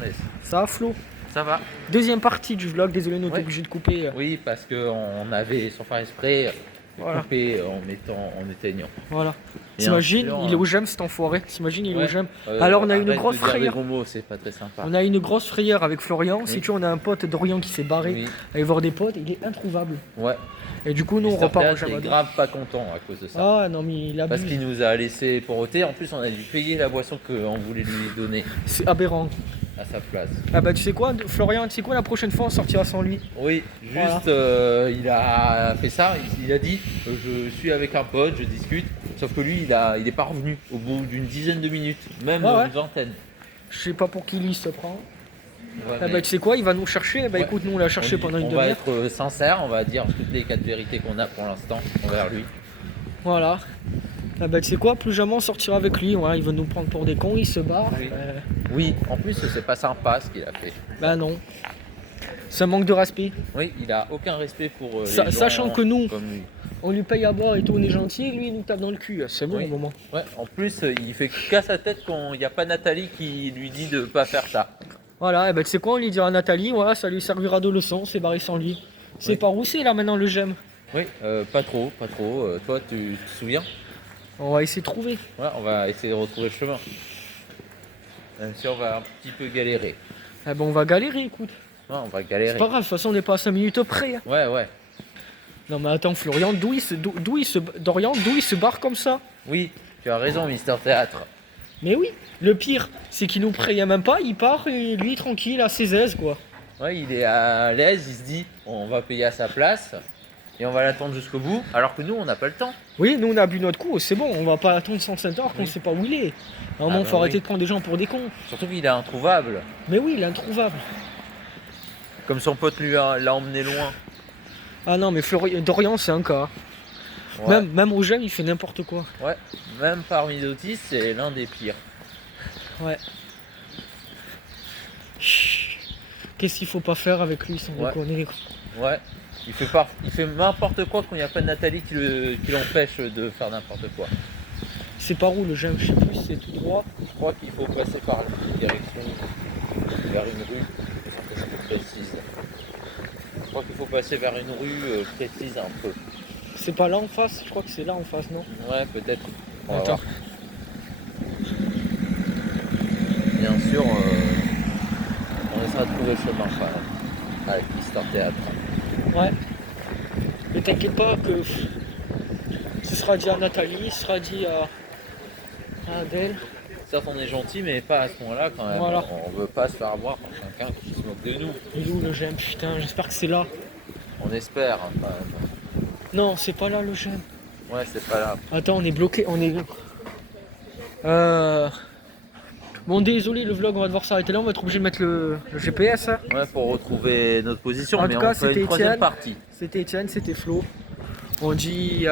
laisse. Ça va Flo? Ça va. Deuxième partie du vlog, désolé on était obligé de couper. Oui, parce qu'on avait, sans faire exprès, Voilà. coupé en éteignant. Voilà. Et T'imagines, en il est au GEM cet enfoiré. T'imagines, il est au GEM. Euh, Alors on a une arrête grosse de dire des frayeur. gros mots, c'est pas très sympa. On a une grosse frayeur avec Florian. Si Oui. tu vois, on a un pote d'Orient qui s'est barré Oui. aller voir des potes, il est introuvable. Ouais. Et du coup, nous on Mister repart au Théâtre GEM. est grave pas content à cause de ça. Ah non, mais il Parce abuse. qu'il nous a laissé poroter. En plus, on a dû payer la boisson qu'on voulait lui donner C'est aberrant. à sa place. Ah bah tu sais quoi, Florian, tu sais quoi, la prochaine fois on sortira sans lui. Oui, juste Voilà. il a fait ça, il a dit je suis avec un pote, je discute, sauf que lui il est pas revenu au bout d'une dizaine de minutes, même Ah ouais. une vingtaine. Je sais pas pour qui lui il se prend. Ouais, Ah mais bah tu sais quoi, il va nous chercher. Bah Ouais. écoute, nous on l'a cherché pendant une on va demi-heure. être sincère, on va dire toutes les 4 vérités qu'on a pour l'instant envers lui. Voilà. Ah bah tu sais quoi, plus jamais on sortira avec lui. Ouais, il veut nous prendre pour des cons, il se barre. Oui. Oui, en plus c'est pas sympa ce qu'il a fait. Bah non. C'est un manque de respect. Oui, il a aucun respect pour les gens Sachant que nous, comme lui. on lui paye à boire et tout, on est gentil, et lui il nous tape dans le cul. C'est bon Oui. au moment. Ouais, en plus il fait qu'à sa tête quand il n'y a pas Nathalie qui lui dit de pas faire ça. Voilà, et bah tu sais quoi, on lui dira à Nathalie, voilà, ça lui servira de leçon, c'est barré sans lui. C'est Oui. par où c'est là maintenant le GEM? Oui, pas trop, pas trop. Toi tu te souviens? On va essayer de trouver. Ouais, on va essayer de retrouver le chemin. Même si on va un petit peu galérer. Ah bah on va galérer, écoute. Ouais, on va C'est galérer. pas grave, de toute façon on n'est pas à 5 minutes près. Hein. Ouais, ouais. Non mais attends, Florian, Dorian, d'où il se barre comme ça? Oui, tu as raison, Mister Théâtre. Mais oui, le pire, c'est qu'il nous prévient même pas, il part et lui tranquille à ses aises quoi. Ouais, il est à l'aise, il se dit on va payer à sa place et on va l'attendre jusqu'au bout, alors que nous on n'a pas le temps. Oui, nous on a bu notre coup, c'est bon, on va pas attendre 105 heures qu'on Oui. sait pas où il est. À un moment, bah faut arrêter oui. de prendre des gens pour des cons. Surtout qu'il est introuvable. Mais oui, il est introuvable. Comme son pote l'a emmené loin. Ah non, mais Dorian, c'est un cas. Ouais, Même au GEM, il fait n'importe quoi. ouais. Même parmi les autistes, c'est l'un des pires. Ouais. Chut. Qu'est-ce qu'il faut pas faire avec lui sans Ouais. déconner. Ouais. Il fait n'importe quoi quand il n'y a pas de Nathalie qui l'empêche de faire n'importe quoi. C'est par où le GEM? Je sais plus, c'est tout droit. Je crois qu'il faut passer par une direction vers une rue précise. Je crois qu'il faut passer vers une rue précise un peu. C'est pas là en face? Je crois que c'est là en face, non? Ouais, peut-être. On va Attends. voir. Bien sûr, on essaiera de trouver le chemin quand même, avec Mister Théâtre. Ouais. Mais t'inquiète pas que ce sera dit à Nathalie, ce sera dit à Adèle. Certes, on est gentil, mais pas à ce moment-là quand même. Voilà. On veut pas se faire avoir par quelqu'un qui se moque de nous. Il est où le GEM? Putain, j'espère que c'est là. On espère hein, quand même. Non, c'est pas là le GEM. Ouais, c'est pas là. Attends, on est bloqué, on est. Bon, désolé, le vlog, on va devoir s'arrêter là. On va être obligé de mettre le GPS. Hein. Ouais, pour retrouver notre position, En mais tout cas, on fait c'était une troisième Étienne. partie. C'était Étienne, c'était Flo. On dit